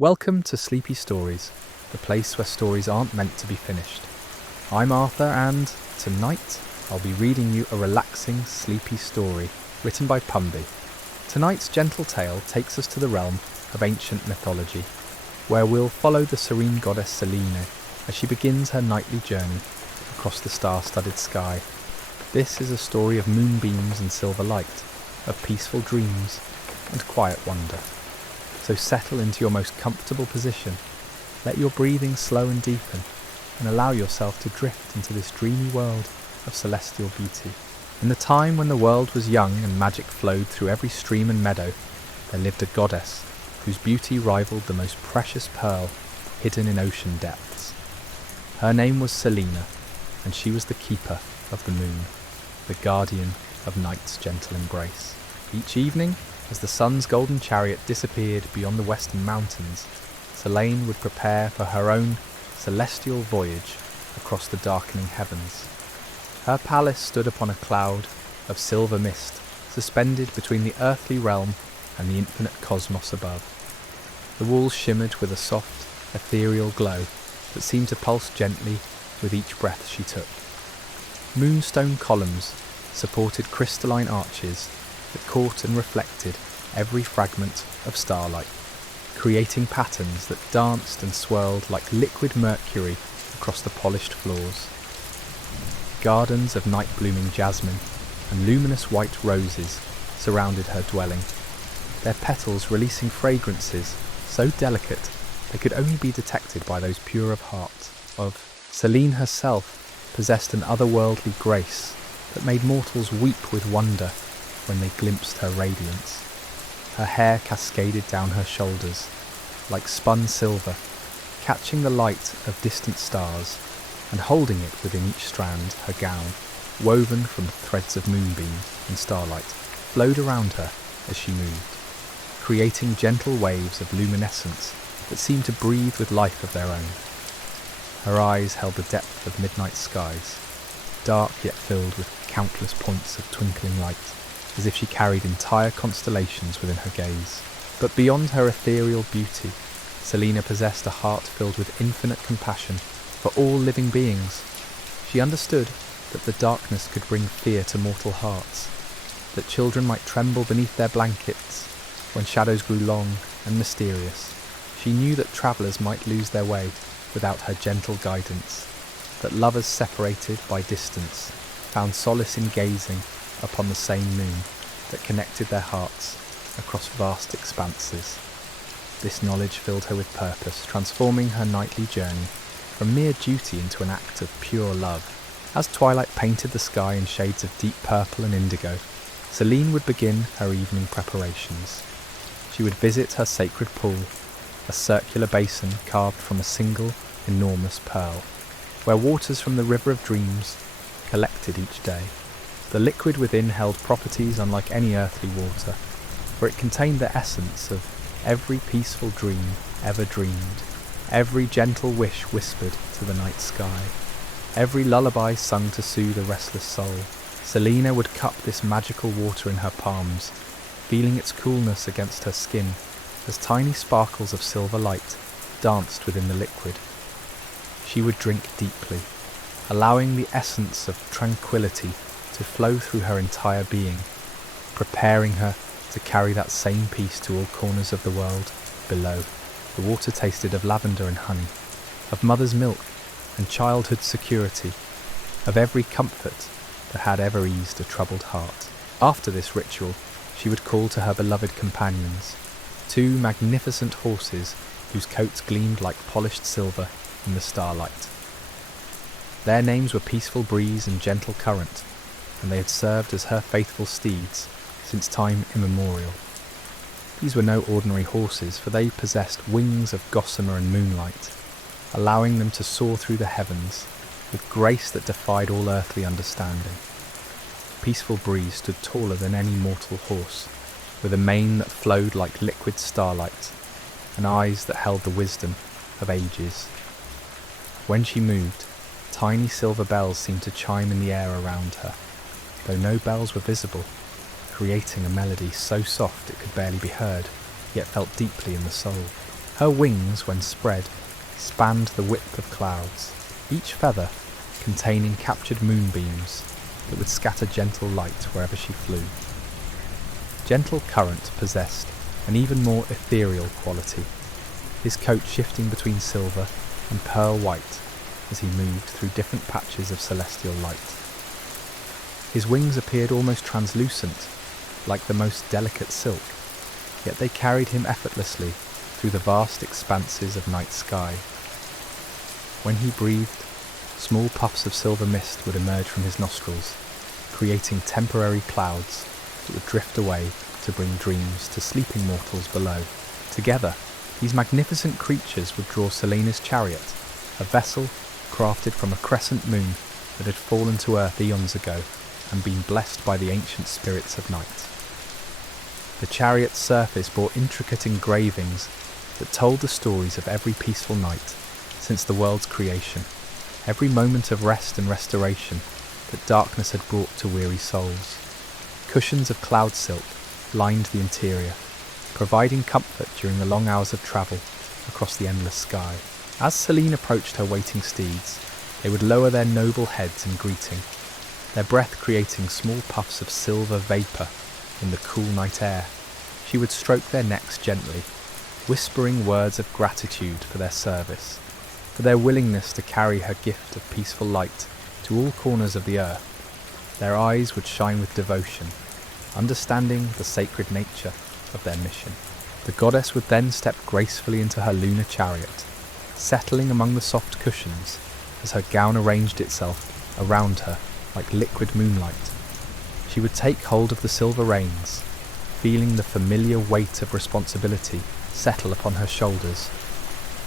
Welcome to Sleepy Stories, the place where stories aren't meant to be finished. I'm Arthur, and tonight I'll be reading you a relaxing, sleepy story written by Pumby. Tonight's gentle tale takes us to the realm of ancient mythology, where we'll follow the serene goddess Selene as she begins her nightly journey across the star-studded sky. This is a story of moonbeams and silver light, of peaceful dreams and quiet wonder. So settle into your most comfortable position, let your breathing slow and deepen, and allow yourself to drift into this dreamy world of celestial beauty. In the time when the world was young and magic flowed through every stream and meadow, there lived a goddess whose beauty rivaled the most precious pearl hidden in ocean depths. Her name was Selene, and she was the keeper of the moon, the guardian of night's gentle embrace. Each evening, as the sun's golden chariot disappeared beyond the western mountains, Selene would prepare for her own celestial voyage across the darkening heavens. Her palace stood upon a cloud of silver mist, suspended between the earthly realm and the infinite cosmos above. The walls shimmered with a soft, ethereal glow that seemed to pulse gently with each breath she took. Moonstone columns supported crystalline arches that caught and reflected every fragment of starlight, creating patterns that danced and swirled like liquid mercury across the polished floors. Gardens of night-blooming jasmine and luminous white roses surrounded her dwelling, their petals releasing fragrances so delicate they could only be detected by those pure of heart. Selene herself possessed an otherworldly grace that made mortals weep with wonder when they glimpsed her radiance. Her hair cascaded down her shoulders, like spun silver, catching the light of distant stars and holding it within each strand. Her gown, woven from threads of moonbeam and starlight, flowed around her as she moved, creating gentle waves of luminescence that seemed to breathe with life of their own. Her eyes held the depth of midnight skies, dark yet filled with countless points of twinkling light, as if she carried entire constellations within her gaze. But beyond her ethereal beauty, Selene possessed a heart filled with infinite compassion for all living beings. She understood that the darkness could bring fear to mortal hearts, that children might tremble beneath their blankets when shadows grew long and mysterious. She knew that travellers might lose their way without her gentle guidance, that lovers separated by distance found solace in gazing upon the same moon that connected their hearts across vast expanses. This knowledge filled her with purpose, transforming her nightly journey from mere duty into an act of pure love. As twilight painted the sky in shades of deep purple and indigo, Selene would begin her evening preparations. She would visit her sacred pool, a circular basin carved from a single enormous pearl, where waters from the River of Dreams collected each day. The liquid within held properties unlike any earthly water, for it contained the essence of every peaceful dream ever dreamed, every gentle wish whispered to the night sky, every lullaby sung to soothe a restless soul. Selene would cup this magical water in her palms, feeling its coolness against her skin as tiny sparkles of silver light danced within the liquid. She would drink deeply, allowing the essence of tranquility to flow through her entire being, preparing her to carry that same peace to all corners of the world below. The water tasted of lavender and honey, of mother's milk and childhood security, of every comfort that had ever eased a troubled heart. After this ritual, she would call to her beloved companions, two magnificent horses whose coats gleamed like polished silver in the starlight. Their names were Peaceful Breeze and Gentle Current, and they had served as her faithful steeds since time immemorial. These were no ordinary horses, for they possessed wings of gossamer and moonlight, allowing them to soar through the heavens with grace that defied all earthly understanding. Peaceful Breeze stood taller than any mortal horse, with a mane that flowed like liquid starlight, and eyes that held the wisdom of ages. When she moved, tiny silver bells seemed to chime in the air around her, though no bells were visible, creating a melody so soft it could barely be heard, yet felt deeply in the soul. Her wings, when spread, spanned the width of clouds, each feather containing captured moonbeams that would scatter gentle light wherever she flew. Gentle Current possessed an even more ethereal quality, his coat shifting between silver and pearl white as he moved through different patches of celestial light. His wings appeared almost translucent, like the most delicate silk, yet they carried him effortlessly through the vast expanses of night sky. When he breathed, small puffs of silver mist would emerge from his nostrils, creating temporary clouds that would drift away to bring dreams to sleeping mortals below. Together, these magnificent creatures would draw Selene's chariot, a vessel crafted from a crescent moon that had fallen to earth eons ago and been blessed by the ancient spirits of night. The chariot's surface bore intricate engravings that told the stories of every peaceful night since the world's creation, every moment of rest and restoration that darkness had brought to weary souls. Cushions of cloud silk lined the interior, providing comfort during the long hours of travel across the endless sky. As Selene approached her waiting steeds, they would lower their noble heads in greeting, their breath creating small puffs of silver vapour in the cool night air. She would stroke their necks gently, whispering words of gratitude for their service, for their willingness to carry her gift of peaceful light to all corners of the earth. Their eyes would shine with devotion, understanding the sacred nature of their mission. The goddess would then step gracefully into her lunar chariot, settling among the soft cushions as her gown arranged itself around her like liquid moonlight. She would take hold of the silver reins, feeling the familiar weight of responsibility settle upon her shoulders.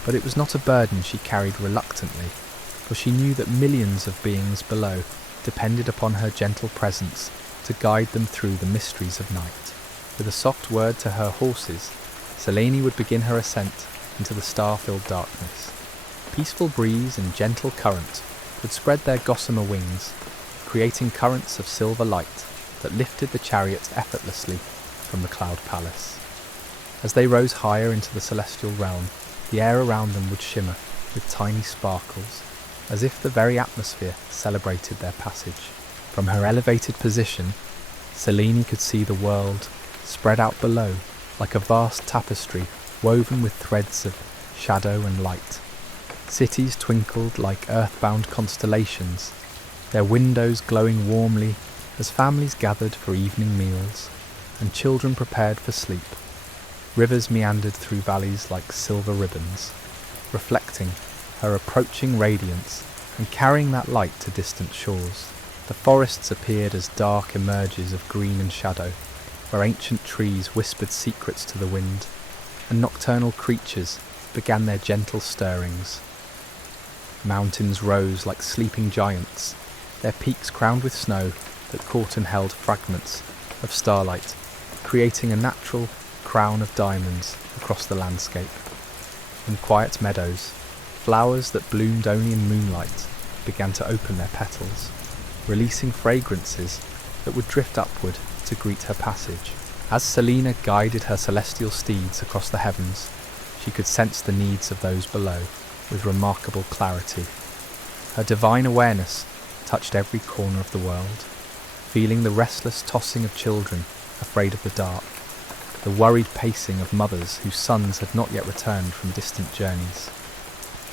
But it was not a burden she carried reluctantly, for she knew that millions of beings below depended upon her gentle presence to guide them through the mysteries of night. With a soft word to her horses, Selene would begin her ascent into the star-filled darkness. Peaceful breeze and gentle current would spread their gossamer wings, creating currents of silver light that lifted the chariots effortlessly from the cloud palace. As they rose higher into the celestial realm, the air around them would shimmer with tiny sparkles, as if the very atmosphere celebrated their passage. From her elevated position, Selene could see the world spread out below like a vast tapestry woven with threads of shadow and light. Cities twinkled like earthbound constellations, their windows glowing warmly as families gathered for evening meals and children prepared for sleep. Rivers meandered through valleys like silver ribbons, reflecting her approaching radiance and carrying that light to distant shores. The forests appeared as dark emerges of green and shadow, where ancient trees whispered secrets to the wind, and nocturnal creatures began their gentle stirrings. Mountains rose like sleeping giants, their peaks crowned with snow that caught and held fragments of starlight, creating a natural crown of diamonds across the landscape. In quiet meadows, flowers that bloomed only in moonlight began to open their petals, releasing fragrances that would drift upward to greet her passage. As Selene guided her celestial steeds across the heavens, she could sense the needs of those below with remarkable clarity. Her divine awareness touched every corner of the world, feeling the restless tossing of children afraid of the dark, the worried pacing of mothers whose sons had not yet returned from distant journeys,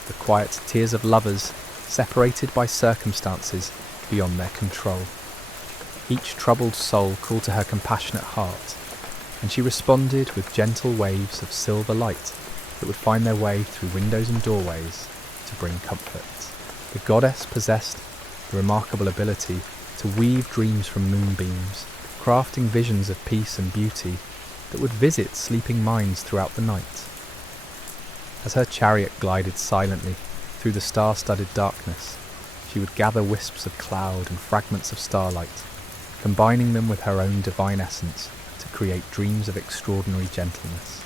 the quiet tears of lovers separated by circumstances beyond their control. Each troubled soul called to her compassionate heart, and she responded with gentle waves of silver light that would find their way through windows and doorways to bring comfort. The goddess possessed the remarkable ability to weave dreams from moonbeams, crafting visions of peace and beauty that would visit sleeping minds throughout the night. As her chariot glided silently through the star-studded darkness, she would gather wisps of cloud and fragments of starlight, combining them with her own divine essence to create dreams of extraordinary gentleness.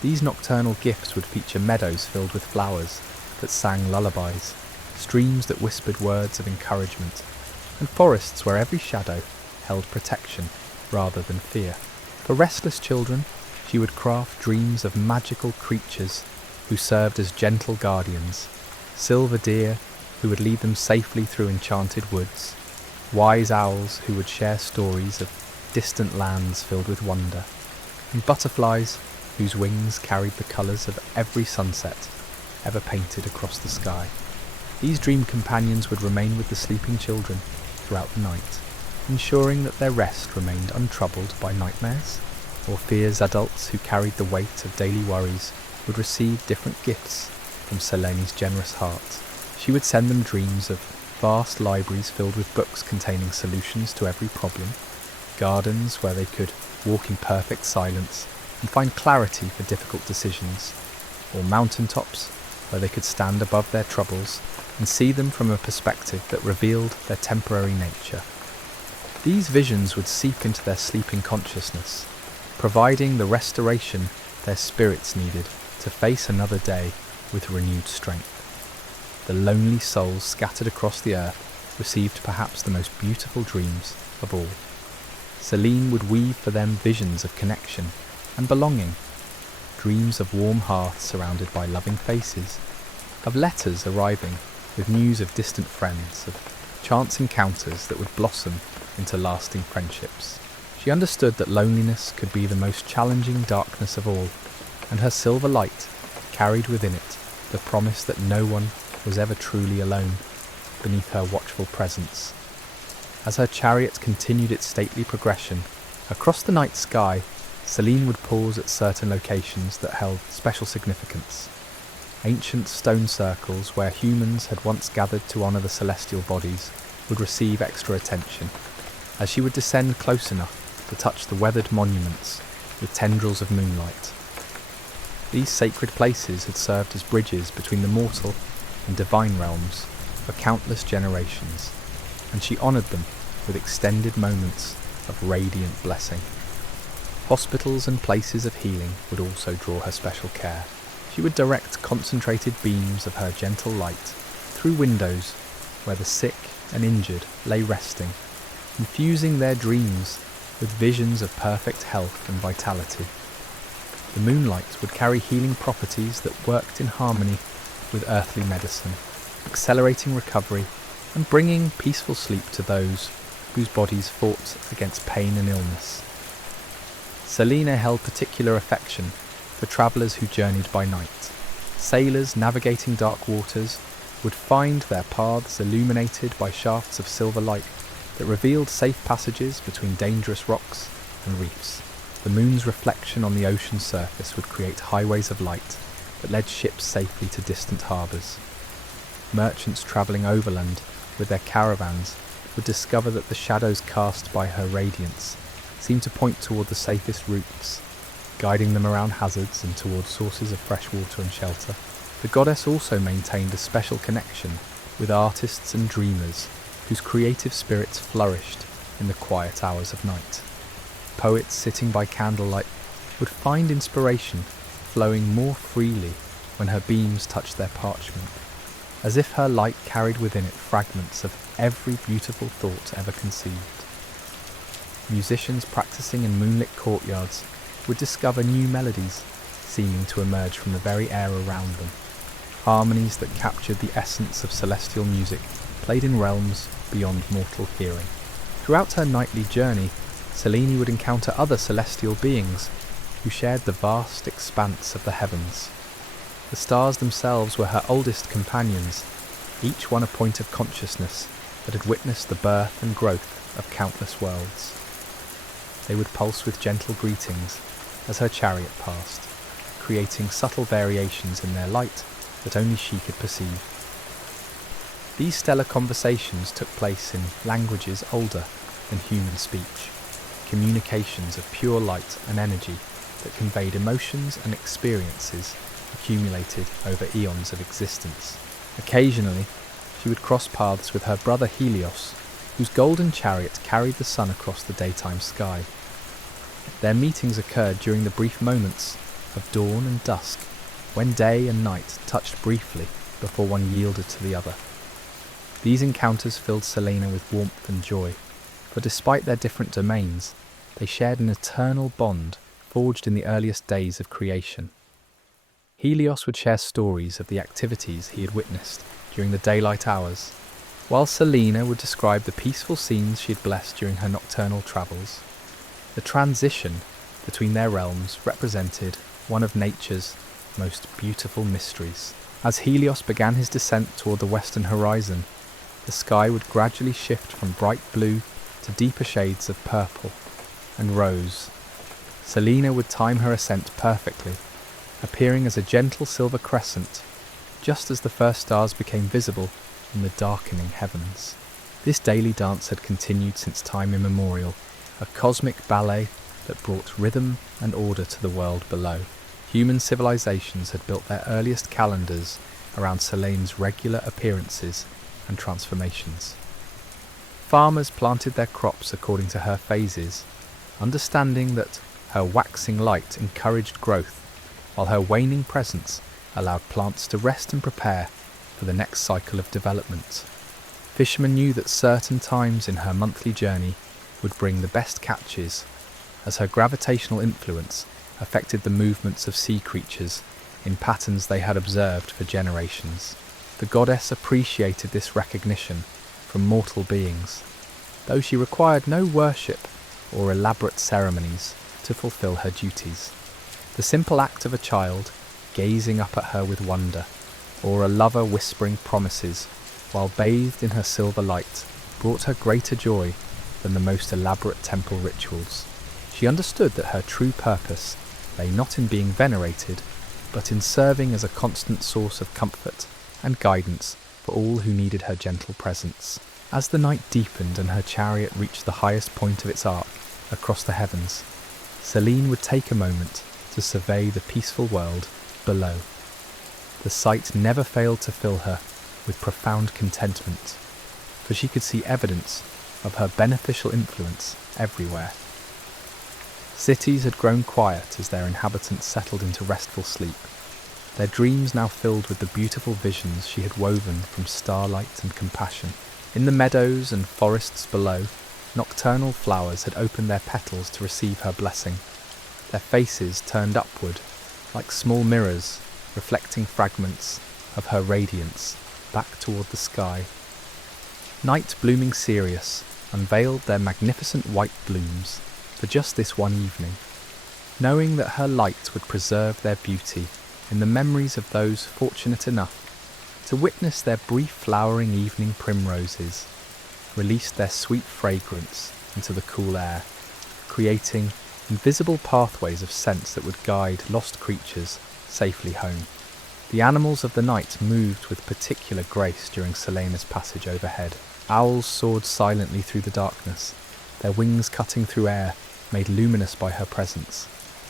These nocturnal gifts would feature meadows filled with flowers that sang lullabies, streams that whispered words of encouragement, and forests where every shadow held protection rather than fear. For restless children, She would craft dreams of magical creatures who served as gentle guardians, silver deer who would lead them safely through enchanted woods, wise owls who would share stories of distant lands filled with wonder, and butterflies whose wings carried the colours of every sunset ever painted across the sky. These dream companions would remain with the sleeping children throughout the night, ensuring that their rest remained untroubled by nightmares or fears. Adults who carried the weight of daily worries would receive different gifts from Selene's generous heart. She would send them dreams of vast libraries filled with books containing solutions to every problem, gardens where they could walk in perfect silence and find clarity for difficult decisions, or mountaintops where they could stand above their troubles and see them from a perspective that revealed their temporary nature. These visions would seep into their sleeping consciousness, providing the restoration their spirits needed to face another day with renewed strength. The lonely souls scattered across the earth received perhaps the most beautiful dreams of all. Selene would weave for them visions of connection and belonging, dreams of warm hearths surrounded by loving faces, of letters arriving with news of distant friends, of chance encounters that would blossom into lasting friendships. She understood that loneliness could be the most challenging darkness of all, and her silver light carried within it the promise that no one was ever truly alone beneath her watchful presence. As her chariot continued its stately progression across the night sky, Selene would pause at certain locations that held special significance. Ancient stone circles where humans had once gathered to honour the celestial bodies would receive extra attention, as she would descend close enough to touch the weathered monuments with tendrils of moonlight. These sacred places had served as bridges between the mortal and divine realms for countless generations, and she honoured them with extended moments of radiant blessing. Hospitals and places of healing would also draw her special care. She would direct concentrated beams of her gentle light through windows where the sick and injured lay resting, infusing their dreams with visions of perfect health and vitality. The moonlight would carry healing properties that worked in harmony with earthly medicine, accelerating recovery and bringing peaceful sleep to those whose bodies fought against pain and illness. Selene held particular affection for travellers who journeyed by night. Sailors navigating dark waters would find their paths illuminated by shafts of silver light that revealed safe passages between dangerous rocks and reefs. The moon's reflection on the ocean surface would create highways of light that led ships safely to distant harbours. Merchants travelling overland with their caravans would discover that the shadows cast by her radiance seemed to point toward the safest routes, guiding them around hazards and toward sources of fresh water and shelter. The goddess also maintained a special connection with artists and dreamers whose creative spirits flourished in the quiet hours of night. Poets sitting by candlelight would find inspiration flowing more freely when her beams touched their parchment, as if her light carried within it fragments of every beautiful thought ever conceived. Musicians practicing in moonlit courtyards would discover new melodies seeming to emerge from the very air around them, harmonies that captured the essence of celestial music played in realms beyond mortal hearing. Throughout her nightly journey, Selene would encounter other celestial beings who shared the vast expanse of the heavens. The stars themselves were her oldest companions, each one a point of consciousness that had witnessed the birth and growth of countless worlds. They would pulse with gentle greetings as her chariot passed, creating subtle variations in their light that only she could perceive. These stellar conversations took place in languages older than human speech, communications of pure light and energy that conveyed emotions and experiences accumulated over eons of existence. Occasionally, she would cross paths with her brother Helios, whose golden chariot carried the sun across the daytime sky. Their meetings occurred during the brief moments of dawn and dusk, when day and night touched briefly before one yielded to the other. These encounters filled Selene with warmth and joy, for despite their different domains, they shared an eternal bond forged in the earliest days of creation. Helios would share stories of the activities he had witnessed during the daylight hours, while Selene would describe the peaceful scenes she had blessed during her nocturnal travels. The transition between their realms represented one of nature's most beautiful mysteries. As Helios began his descent toward the western horizon, the sky would gradually shift from bright blue to deeper shades of purple and rose. Selene would time her ascent perfectly, appearing as a gentle silver crescent just as the first stars became visible in the darkening heavens. This daily dance had continued since time immemorial, a cosmic ballet that brought rhythm and order to the world below. Human civilizations had built their earliest calendars around Selene's regular appearances and transformations. Farmers planted their crops according to her phases, understanding that her waxing light encouraged growth, while her waning presence allowed plants to rest and prepare for the next cycle of development. Fishermen knew that certain times in her monthly journey would bring the best catches, as her gravitational influence affected the movements of sea creatures in patterns they had observed for generations. The goddess appreciated this recognition from mortal beings, though she required no worship or elaborate ceremonies to fulfill her duties. The simple act of a child gazing up at her with wonder, or a lover whispering promises while bathed in her silver light, brought her greater joy than the most elaborate temple rituals. She understood that her true purpose lay not in being venerated, but in serving as a constant source of comfort and guidance for all who needed her gentle presence. As the night deepened and her chariot reached the highest point of its arc across the heavens, Selene would take a moment to survey the peaceful world below. The sight never failed to fill her with profound contentment, for she could see evidence of her beneficial influence everywhere. Cities had grown quiet as their inhabitants settled into restful sleep, their dreams now filled with the beautiful visions she had woven from starlight and compassion. In the meadows and forests below, nocturnal flowers had opened their petals to receive her blessing, their faces turned upward like small mirrors, reflecting fragments of her radiance back toward the sky. Night blooming cereus unveiled their magnificent white blooms for just this one evening, knowing that her light would preserve their beauty in the memories of those fortunate enough to witness their brief flowering evening primroses release their sweet fragrance into the cool air, creating invisible pathways of scents that would guide lost creatures safely home. The animals of the night moved with particular grace during Selene's passage overhead. Owls soared silently through the darkness, their wings cutting through air made luminous by her presence.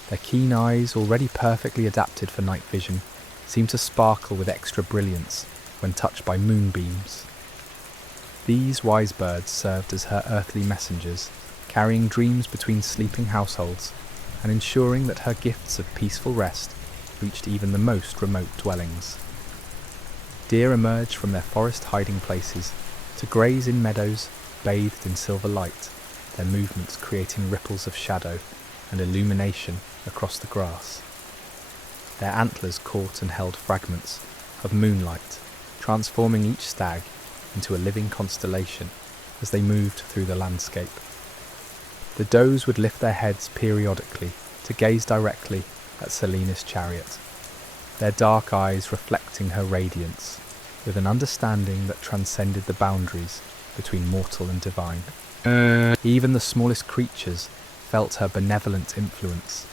Their keen eyes, already perfectly adapted for night vision, seemed to sparkle with extra brilliance when touched by moonbeams. These wise birds served as her earthly messengers, carrying dreams between sleeping households and ensuring that her gifts of peaceful rest reached even the most remote dwellings. Deer emerged from their forest hiding places to graze in meadows bathed in silver light, their movements creating ripples of shadow and illumination across the grass. Their antlers caught and held fragments of moonlight, transforming each stag into a living constellation as they moved through the landscape. The does would lift their heads periodically to gaze directly at Selene's chariot, their dark eyes reflecting her radiance with an understanding that transcended the boundaries between mortal and divine. Even the smallest creatures felt her benevolent influence.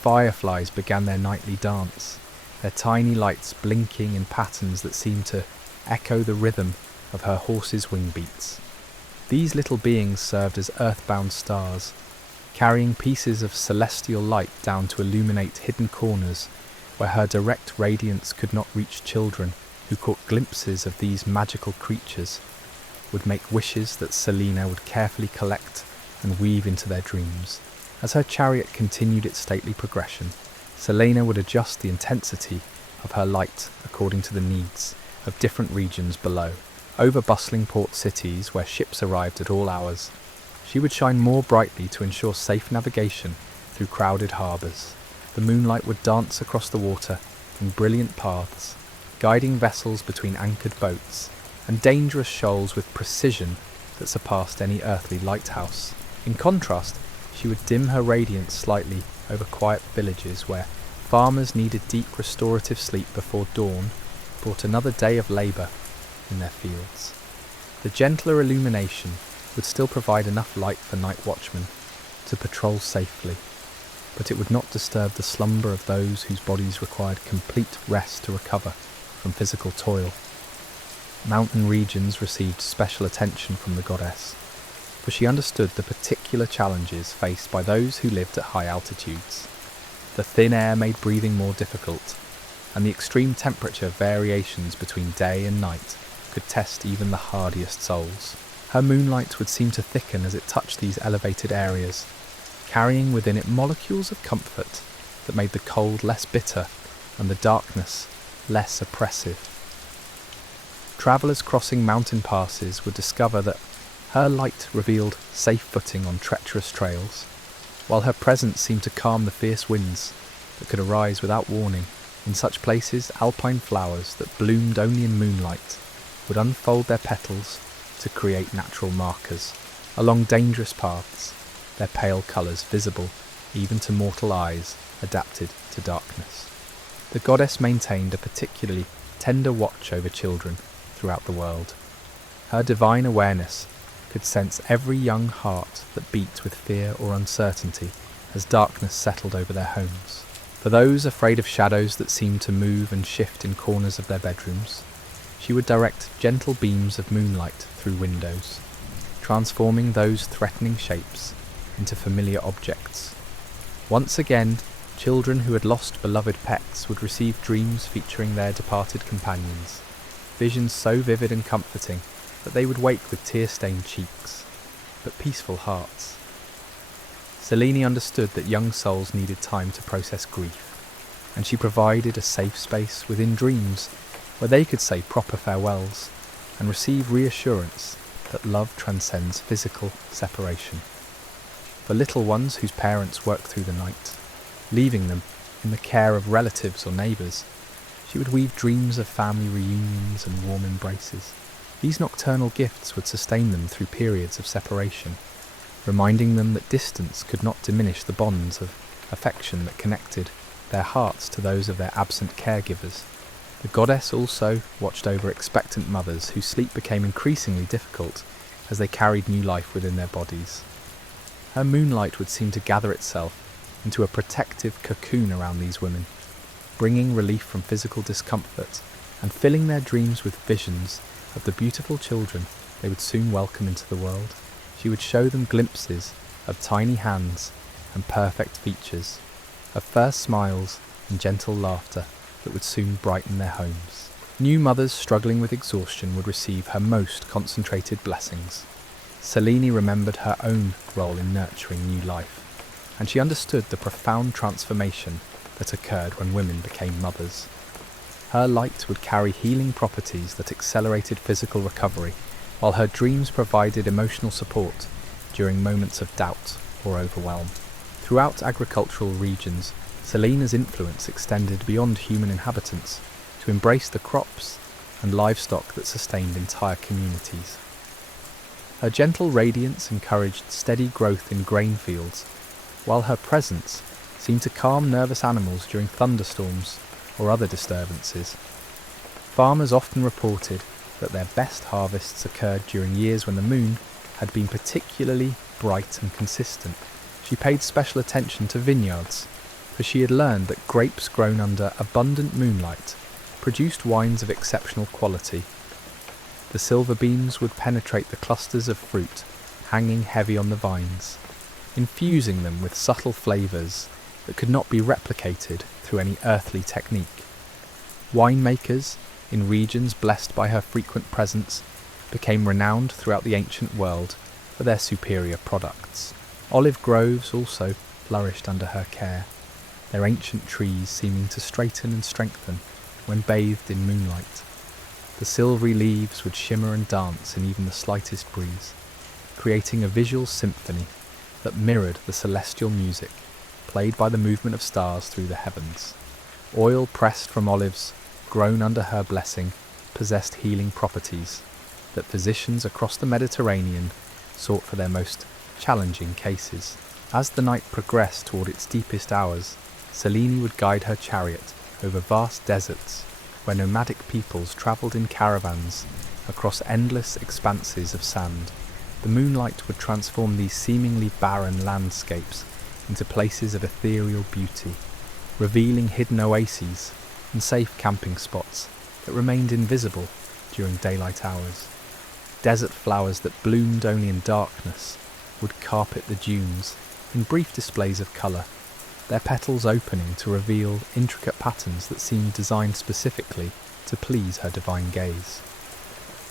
Fireflies began their nightly dance, their tiny lights blinking in patterns that seemed to echo the rhythm of her horse's wing beats. These little beings served as earthbound stars, carrying pieces of celestial light down to illuminate hidden corners where her direct radiance could not reach. Children who caught glimpses of these magical creatures would make wishes that Selene would carefully collect and weave into their dreams. As her chariot continued its stately progression, Selene would adjust the intensity of her light according to the needs of different regions below. Over bustling port cities where ships arrived at all hours, she would shine more brightly to ensure safe navigation through crowded harbours. The moonlight would dance across the water in brilliant paths, guiding vessels between anchored boats and dangerous shoals with precision that surpassed any earthly lighthouse. In contrast, she would dim her radiance slightly over quiet villages where farmers needed deep restorative sleep before dawn brought another day of labour in their fields. The gentler illumination would still provide enough light for night watchmen to patrol safely, but it would not disturb the slumber of those whose bodies required complete rest to recover from physical toil. Mountain regions received special attention from the goddess, for she understood the particular challenges faced by those who lived at high altitudes. The thin air made breathing more difficult, and the extreme temperature variations between day and night could test even the hardiest souls. Her moonlight would seem to thicken as it touched these elevated areas, carrying within it molecules of comfort that made the cold less bitter and the darkness less oppressive. Travellers crossing mountain passes would discover that her light revealed safe footing on treacherous trails, while her presence seemed to calm the fierce winds that could arise without warning. In such places, alpine flowers that bloomed only in moonlight would unfold their petals to create natural markers. Along dangerous paths, their pale colours visible even to mortal eyes adapted to darkness. The goddess maintained a particularly tender watch over children throughout the world. Her divine awareness could sense every young heart that beat with fear or uncertainty as darkness settled over their homes. For those afraid of shadows that seemed to move and shift in corners of their bedrooms, she would direct gentle beams of moonlight through windows, transforming those threatening shapes into familiar objects. Once again, children who had lost beloved pets would receive dreams featuring their departed companions, visions so vivid and comforting that they would wake with tear-stained cheeks, but peaceful hearts. Selene understood that young souls needed time to process grief, and she provided a safe space within dreams where they could say proper farewells and receive reassurance that love transcends physical separation. For little ones whose parents worked through the night, leaving them in the care of relatives or neighbours, she would weave dreams of family reunions and warm embraces. These nocturnal gifts would sustain them through periods of separation, reminding them that distance could not diminish the bonds of affection that connected their hearts to those of their absent caregivers. The goddess also watched over expectant mothers whose sleep became increasingly difficult as they carried new life within their bodies. Her moonlight would seem to gather itself into a protective cocoon around these women, bringing relief from physical discomfort and filling their dreams with visions of the beautiful children they would soon welcome into the world. She would show them glimpses of tiny hands and perfect features, of first smiles and gentle laughter that would soon brighten their homes. New mothers struggling with exhaustion would receive her most concentrated blessings. Selene remembered her own role in nurturing new life, and she understood the profound transformation that occurred when women became mothers. Her light would carry healing properties that accelerated physical recovery, while her dreams provided emotional support during moments of doubt or overwhelm. Throughout agricultural regions, Selene's influence extended beyond human inhabitants to embrace the crops and livestock that sustained entire communities. Her gentle radiance encouraged steady growth in grain fields, while her presence seemed to calm nervous animals during thunderstorms or other disturbances. Farmers often reported that their best harvests occurred during years when the moon had been particularly bright and consistent. She paid special attention to vineyards, for she had learned that grapes grown under abundant moonlight produced wines of exceptional quality. The silver beams would penetrate the clusters of fruit hanging heavy on the vines, infusing them with subtle flavours that could not be replicated through any earthly technique. Winemakers in regions blessed by her frequent presence became renowned throughout the ancient world for their superior products. Olive groves also flourished under her care, their ancient trees seeming to straighten and strengthen when bathed in moonlight. The silvery leaves would shimmer and dance in even the slightest breeze, creating a visual symphony that mirrored the celestial music played by the movement of stars through the heavens. Oil pressed from olives, grown under her blessing, possessed healing properties that physicians across the Mediterranean sought for their most challenging cases. As the night progressed toward its deepest hours, Selene would guide her chariot over vast deserts where nomadic peoples travelled in caravans across endless expanses of sand. The moonlight would transform these seemingly barren landscapes into places of ethereal beauty, revealing hidden oases and safe camping spots that remained invisible during daylight hours. Desert flowers that bloomed only in darkness would carpet the dunes in brief displays of colour, their petals opening to reveal intricate patterns that seemed designed specifically to please her divine gaze.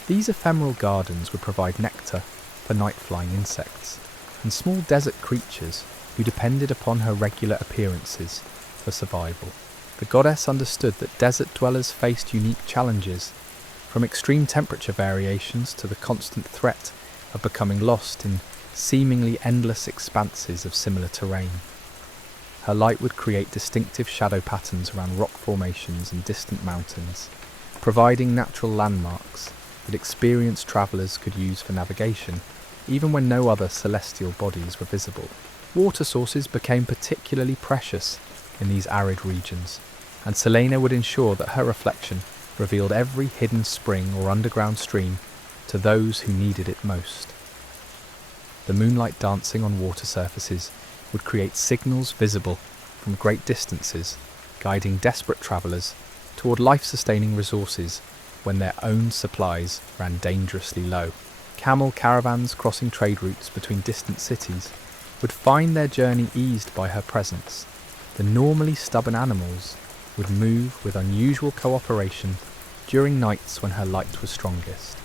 These ephemeral gardens would provide nectar for night-flying insects and small desert creatures who depended upon her regular appearances for survival. The goddess understood that desert dwellers faced unique challenges, from extreme temperature variations to the constant threat of becoming lost in seemingly endless expanses of similar terrain. Her light would create distinctive shadow patterns around rock formations and distant mountains, providing natural landmarks that experienced travellers could use for navigation, even when no other celestial bodies were visible. Water sources became particularly precious in these arid regions, and Selene would ensure that her reflection revealed every hidden spring or underground stream to those who needed it most. The moonlight dancing on water surfaces would create signals visible from great distances, guiding desperate travellers toward life-sustaining resources when their own supplies ran dangerously low. Camel caravans crossing trade routes between distant cities would find their journey eased by her presence. The normally stubborn animals would move with unusual cooperation during nights when her light was strongest,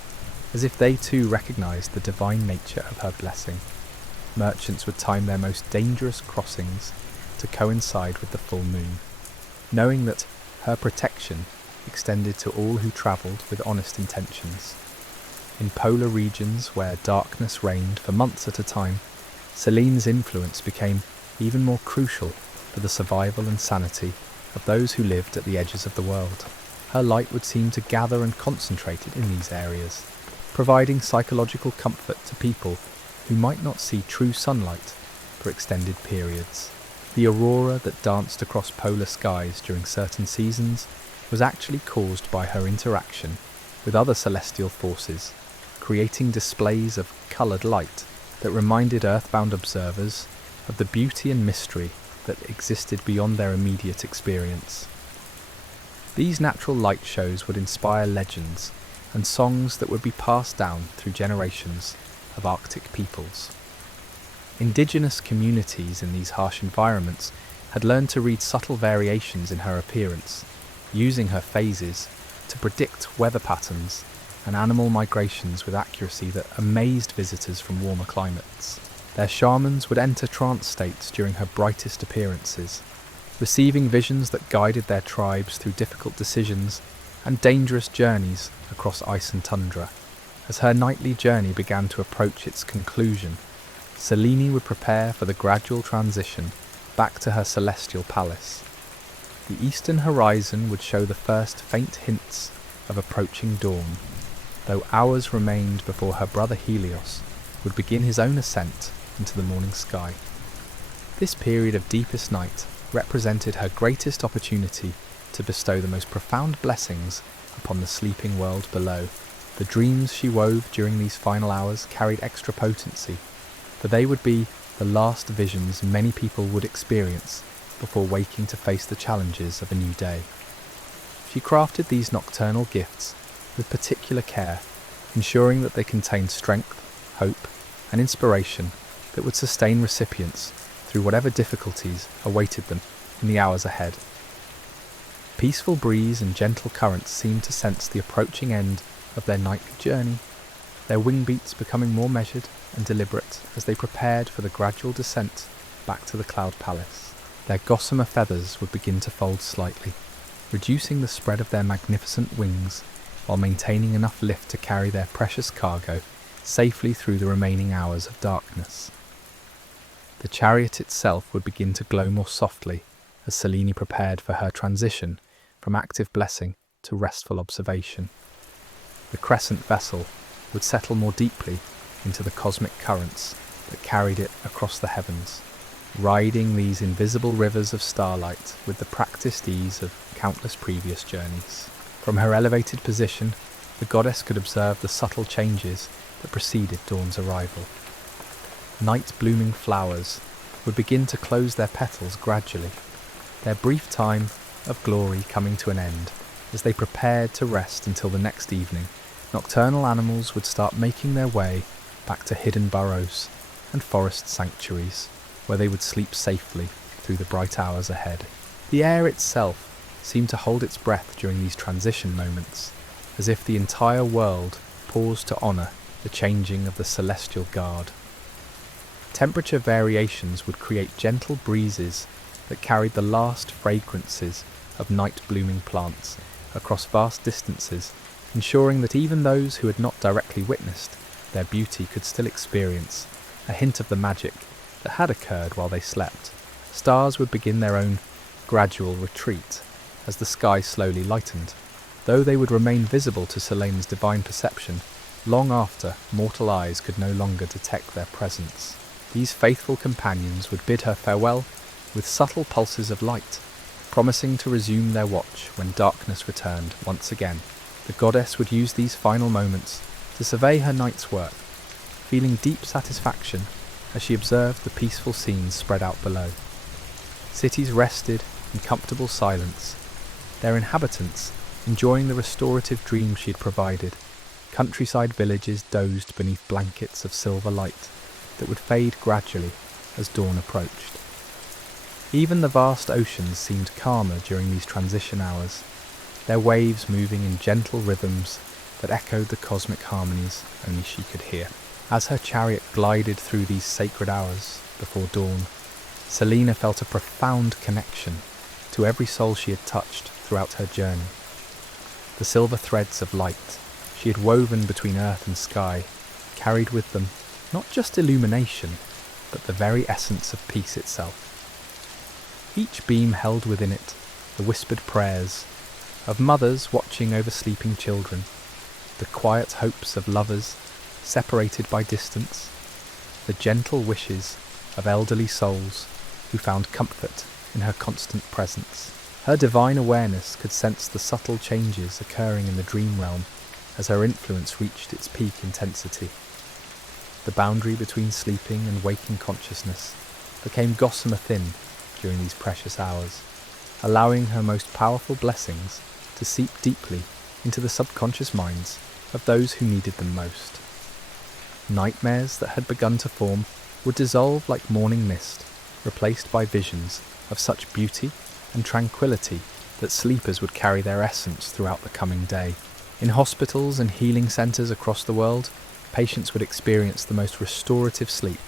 as if they too recognized the divine nature of her blessing. Merchants would time their most dangerous crossings to coincide with the full moon, knowing that her protection extended to all who travelled with honest intentions. In polar regions where darkness reigned for months at a time, Selene's influence became even more crucial for the survival and sanity of those who lived at the edges of the world. Her light would seem to gather and concentrate it in these areas, providing psychological comfort to people who might not see true sunlight for extended periods. The aurora that danced across polar skies during certain seasons was actually caused by her interaction with other celestial forces, creating displays of coloured light that reminded earthbound observers of the beauty and mystery that existed beyond their immediate experience. These natural light shows would inspire legends and songs that would be passed down through generations of Arctic peoples. Indigenous communities in these harsh environments had learned to read subtle variations in her appearance, using her phases to predict weather patterns and animal migrations with accuracy that amazed visitors from warmer climates. Their shamans would enter trance states during her brightest appearances, receiving visions that guided their tribes through difficult decisions and dangerous journeys across ice and tundra. As her nightly journey began to approach its conclusion, Selene would prepare for the gradual transition back to her celestial palace. The eastern horizon would show the first faint hints of approaching dawn, though hours remained before her brother Helios would begin his own ascent into the morning sky. This period of deepest night represented her greatest opportunity to bestow the most profound blessings upon the sleeping world below. The dreams she wove during these final hours carried extra potency, for they would be the last visions many people would experience before waking to face the challenges of a new day. She crafted these nocturnal gifts with particular care, ensuring that they contained strength, hope, and inspiration that would sustain recipients through whatever difficulties awaited them in the hours ahead. Peaceful breeze and gentle currents seemed to sense the approaching end of their nightly journey, their wing beats becoming more measured and deliberate as they prepared for the gradual descent back to the cloud palace. Their gossamer feathers would begin to fold slightly, reducing the spread of their magnificent wings while maintaining enough lift to carry their precious cargo safely through the remaining hours of darkness. The chariot itself would begin to glow more softly as Selene prepared for her transition from active blessing to restful observation. The crescent vessel would settle more deeply into the cosmic currents that carried it across the heavens, riding these invisible rivers of starlight with the practiced ease of countless previous journeys. From her elevated position, the goddess could observe the subtle changes that preceded dawn's arrival. Night-blooming flowers would begin to close their petals gradually, their brief time of glory coming to an end. As they prepared to rest until the next evening, nocturnal animals would start making their way back to hidden burrows and forest sanctuaries, where they would sleep safely through the bright hours ahead. The air itself seemed to hold its breath during these transition moments, as if the entire world paused to honour the changing of the celestial guard. Temperature variations would create gentle breezes that carried the last fragrances of night-blooming plants across vast distances, ensuring that even those who had not directly witnessed their beauty could still experience a hint of the magic that had occurred while they slept. Stars would begin their own gradual retreat as the sky slowly lightened, though they would remain visible to Selene's divine perception long after mortal eyes could no longer detect their presence. These faithful companions would bid her farewell with subtle pulses of light, promising to resume their watch when darkness returned once again. The goddess would use these final moments to survey her night's work, feeling deep satisfaction as she observed the peaceful scenes spread out below. Cities rested in comfortable silence, their inhabitants enjoying the restorative dream she had provided. Countryside villages dozed beneath blankets of silver light that would fade gradually as dawn approached. Even the vast oceans seemed calmer during these transition hours, their waves moving in gentle rhythms that echoed the cosmic harmonies only she could hear. As her chariot glided through these sacred hours before dawn, Selene felt a profound connection to every soul she had touched throughout her journey. The silver threads of light she had woven between earth and sky carried with them not just illumination, but the very essence of peace itself. Each beam held within it the whispered prayers of mothers watching over sleeping children, the quiet hopes of lovers separated by distance, the gentle wishes of elderly souls who found comfort in her constant presence. Her divine awareness could sense the subtle changes occurring in the dream realm as her influence reached its peak intensity. The boundary between sleeping and waking consciousness became gossamer thin during these precious hours, allowing her most powerful blessings to seep deeply into the subconscious minds of those who needed them most. Nightmares that had begun to form would dissolve like morning mist, replaced by visions of such beauty and tranquility that sleepers would carry their essence throughout the coming day. In hospitals and healing centres across the world, patients would experience the most restorative sleep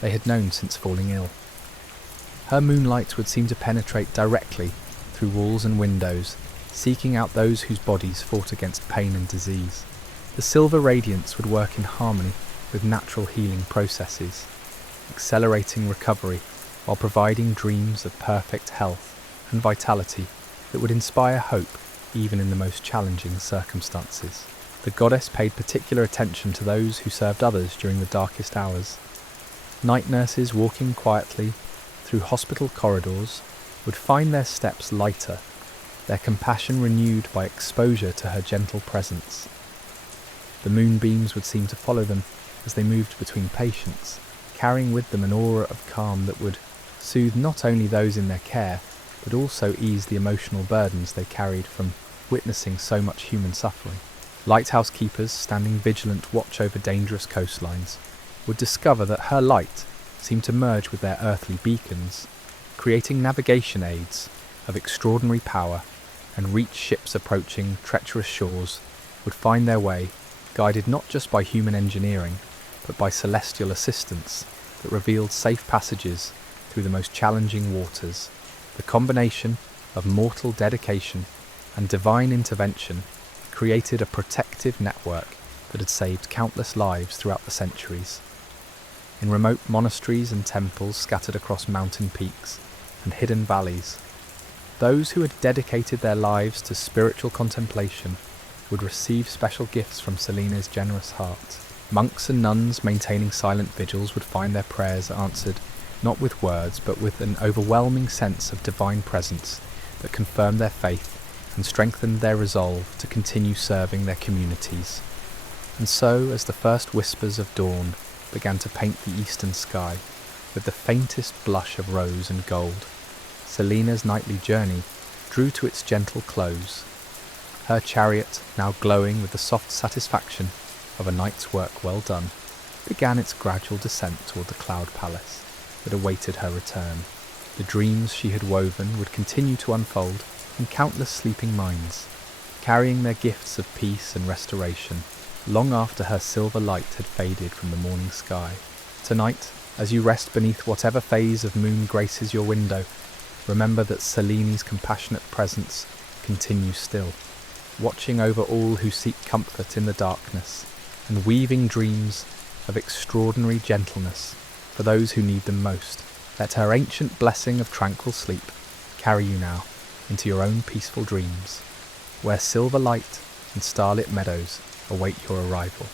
they had known since falling ill. Her moonlight would seem to penetrate directly through walls and windows, seeking out those whose bodies fought against pain and disease. The silver radiance would work in harmony with natural healing processes, accelerating recovery while providing dreams of perfect health and vitality that would inspire hope even in the most challenging circumstances. The goddess paid particular attention to those who served others during the darkest hours. Night nurses walking quietly through hospital corridors would find their steps lighter, their compassion renewed by exposure to her gentle presence. The moonbeams would seem to follow them as they moved between patients, carrying with them an aura of calm that would soothe not only those in their care, but also ease the emotional burdens they carried from witnessing so much human suffering. Lighthouse keepers standing vigilant watch over dangerous coastlines would discover that her light seemed to merge with their earthly beacons, creating navigation aids of extraordinary power, and reach ships approaching treacherous shores would find their way, guided not just by human engineering, but by celestial assistance that revealed safe passages through the most challenging waters. The combination of mortal dedication and divine intervention created a protective network that had saved countless lives throughout the centuries. in remote monasteries and temples scattered across mountain peaks and hidden valleys. Those who had dedicated their lives to spiritual contemplation would receive special gifts from Selene's generous heart. Monks and nuns maintaining silent vigils would find their prayers answered not with words but with an overwhelming sense of divine presence that confirmed their faith and strengthened their resolve to continue serving their communities. And so, as the first whispers of dawn began to paint the eastern sky with the faintest blush of rose and gold, Selene's nightly journey drew to its gentle close. Her chariot, now glowing with the soft satisfaction of a night's work well done, began its gradual descent toward the cloud palace that awaited her return. The dreams she had woven would continue to unfold in countless sleeping minds, carrying their gifts of peace and restoration, long after her silver light had faded from the morning sky. Tonight, as you rest beneath whatever phase of moon graces your window, remember that Selene's compassionate presence continues still, watching over all who seek comfort in the darkness, and weaving dreams of extraordinary gentleness for those who need them most. Let her ancient blessing of tranquil sleep carry you now into your own peaceful dreams, where silver light and starlit meadows await your arrival.